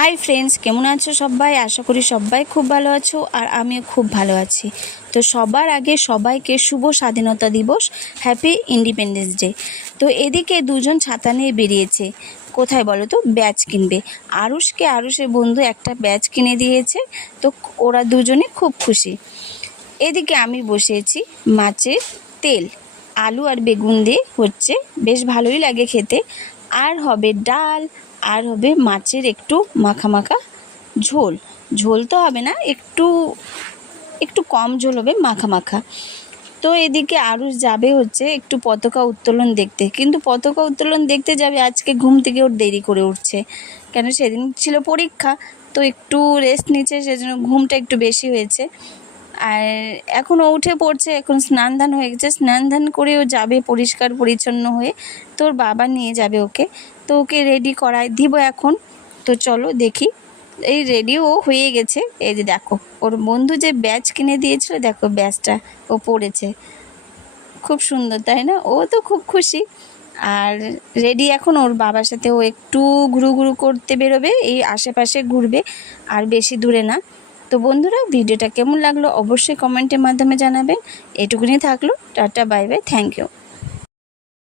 Hi friends, কেমন আছো সবাই? আশা করি সবাই খুব ভালো আছো আর আমিও খুব ভালো আছি। তো সবার আগে সবাইকে শুভ স্বাধীনতা দিবস, হ্যাপি ইন্ডিপেন্ডেন্স ডে। তো এদিকে দুজন ছাতা নিয়ে বেরিয়েছে। কোথায় বলো তো? ব্যাচ কিনবে। আরুষের বন্ধু একটা ব্যাচ কিনে দিয়েছে। তো ওরা দুজনে খুব খুশি। এদিকে আমি বসিয়েছি মাছের তেল, আলু আর বেগুন দিয়ে হচ্ছে, বেশ ভালোই লাগে খেতে। আর হবে ডাল, আর হবে মাছের একটু মাখা মাখা ঝোল। ঝোল তো হবে না, একটু একটু কম ঝোল হবে, মাখা মাখা। তো এদিকে আরুষ যাবে হচ্ছে একটু পতাকা উত্তোলন দেখতে, কিন্তু পতাকা উত্তোলন দেখতে যাবে আজকে ঘুম থেকে ওর দেরি করে উঠছে, কেন সেদিন ছিল পরীক্ষা। তো একটু রেস্ট নিচ্ছে, সেজন্য ঘুমটা একটু বেশি হয়েছে। আর এখন ও উঠে পড়ছে, এখন স্নান ধান হয়ে গেছে, স্নান ধান করে ও যাবে পরিষ্কার পরিচ্ছন্ন হয়ে। তোর বাবা নিয়ে যাবে ওকে, তো ওকে রেডি করায় দিব এখন। তো চলো দেখি। এই রেডিও হয়ে গেছে। এই যে দেখো, ওর বন্ধু যে ব্যাচ কিনে দিয়েছিল, দেখো ব্যাচটা ও পড়েছে, খুব সুন্দর তাই না? ও তো খুব খুশি। আর রেডি এখন, ওর বাবার সাথে ও একটু ঘুরু ঘুরু করতে বেরোবে, এই আশেপাশে ঘুরবে, আর বেশি দূরে না। তো বন্ধুরা, ভিডিওটা কেমন লাগলো অবশ্যই কমেন্টের মাধ্যমে জানাবেন। এটুকুনি থাকলো, tata bye bye, thank you.